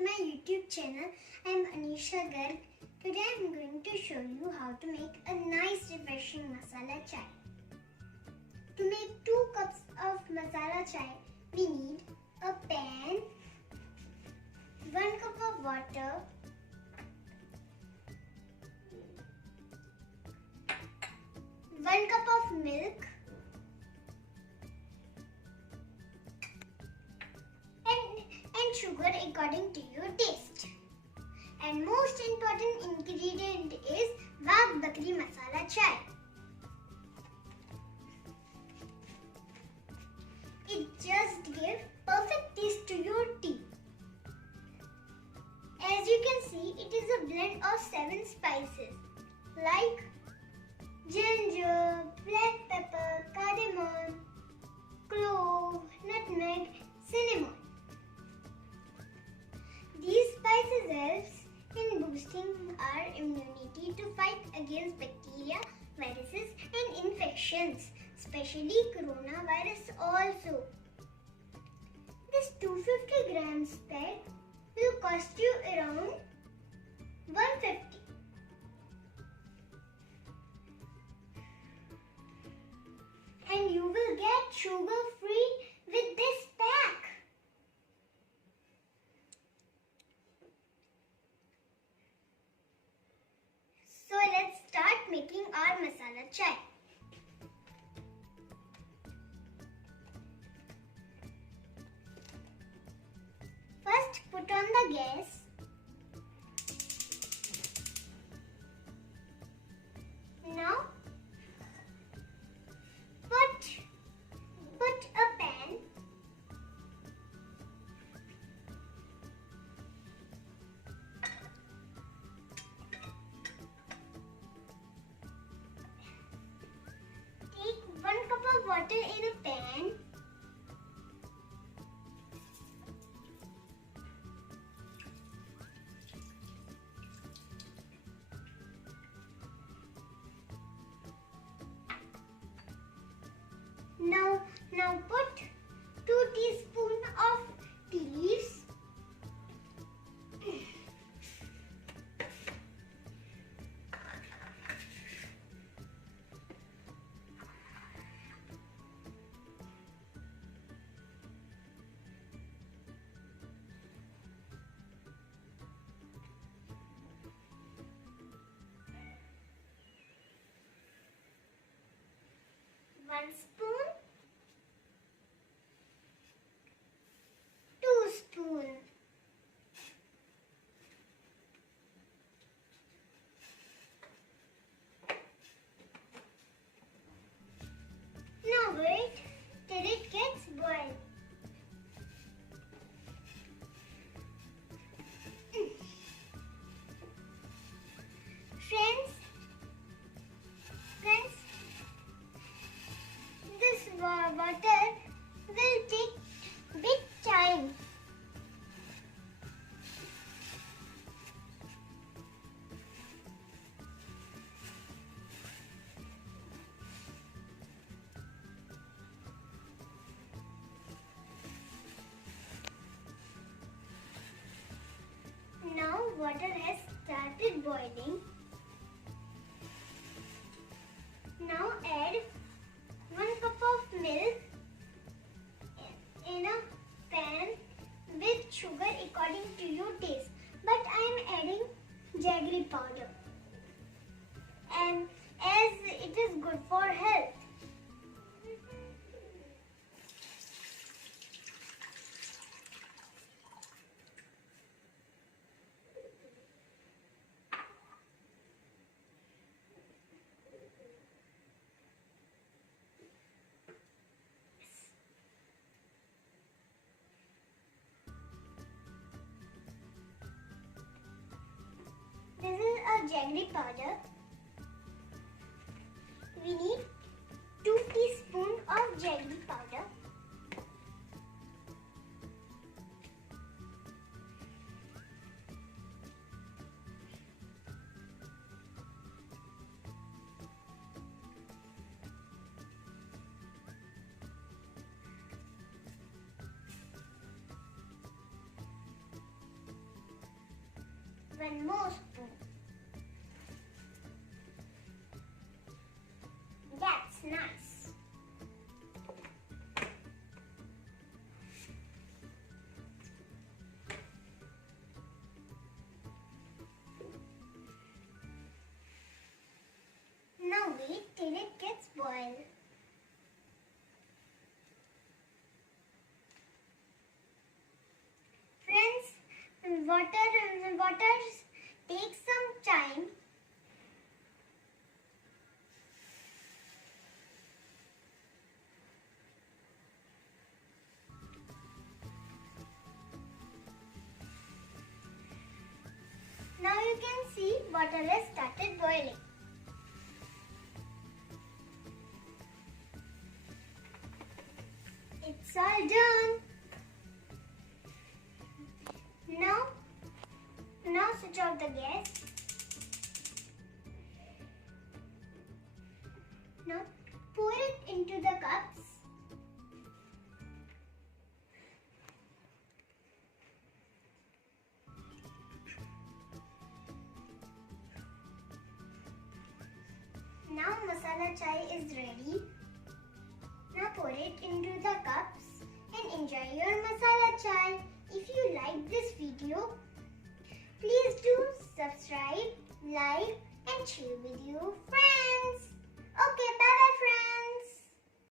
to my YouTube channel. I am Anisha. Today I am going to show you how to make a nice refreshing masala chai. To make 2 cups of masala chai, we need a pan, 1 cup of water, 1 cup of milk, and sugar according to your taste. And most important ingredient is waghbakri masala chai. It just gives perfect taste to your tea. As you can see, it is a blend of 7 spices like ginger, black pepper, cardamom, clove, nutmeg, cinnamon. These spices helps in boosting our immunity to fight against bacteria, viruses and infections, especially coronavirus also. This 250 grams pack will cost you around 150. And you will get sugar free with this pack. So let's start making our masala chai. First, put on the gas. Now, put a pan. Take 1 cup of water in a pan. Now put 2 teaspoons of tea leaves. One spoon, 2 spoons, now wait till it gets boiled. Friends, this water will take big time. Now water has started boiling. Now add 1 cup of milk in a pan with sugar according to your taste. But I am adding jaggery powder, and as it is good for health. This is a jaggery powder. We need 2 teaspoons of jaggery powder. one more spoon. That's nice. Now wait till it gets boiled. Friends, water takes some time. Now you can see water has started boiling. It's all done. Now switch off the gas. Now pour it into the cups. Now masala chai is ready. Now pour it into the cups and enjoy your masala chai. If you like this video, please do subscribe, like and share with your